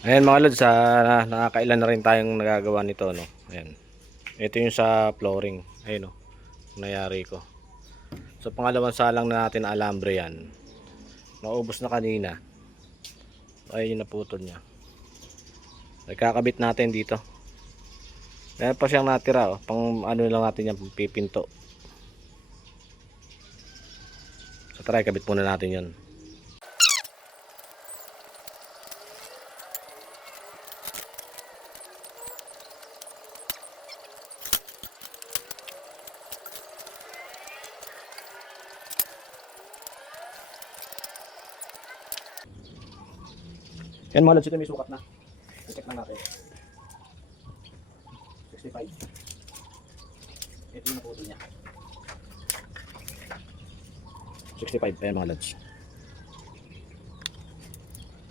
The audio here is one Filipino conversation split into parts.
Ayan mga lods, nakakailan na rin tayong nagagawa nito, no. Ayan. Ito yung sa flooring. Ayun, no. Nangyari ko. So pangalawang salang na natin na alambre yan. Naubos na kanina. Ayun yung naputol niya. Nagkakabit natin dito. Meron pa siyang natira, oh. Pang ano lang natin yan, pipinto. So try, kabit muna natin yan. Yan mga lods, ito may sukat na. I-check lang natin. 65. Ito yung naputol niya. 65. Ayan mga lods.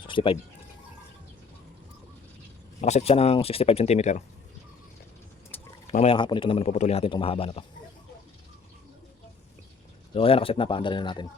65. Nakaset siya ng 65 cm. Mamayang hapon ito naman puputulin natin itong mahaba na to. So ayan, nakaset na. Paandalin na natin.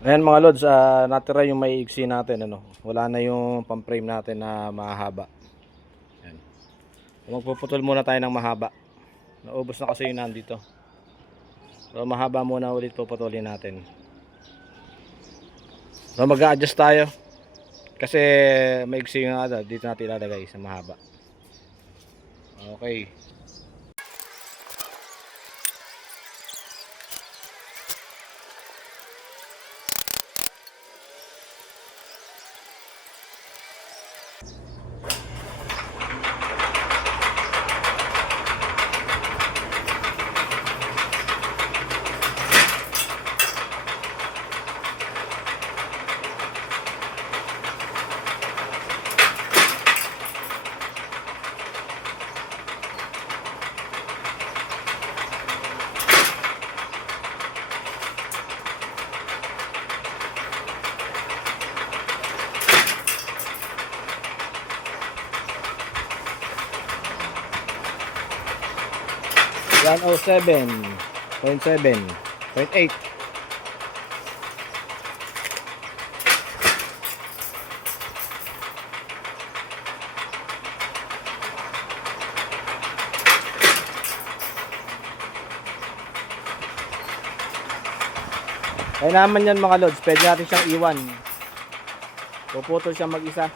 Ayan mga lods, natira yung may iksi natin, ano. Wala na yung pang-frame natin na mahaba. Ayan. Magpuputol muna tayo ng mahaba. Naubos na kasi yung nandito. So mahaba muna ulit puputulin natin. So mag-a-adjust tayo. Kasi may iksi yung dito natin ilalagay sa mahaba. Okay. Yan 107.7, 0.8. Kaya naman yan mga lods, pwede natin siyang iwan. Puputol siya mag-isa.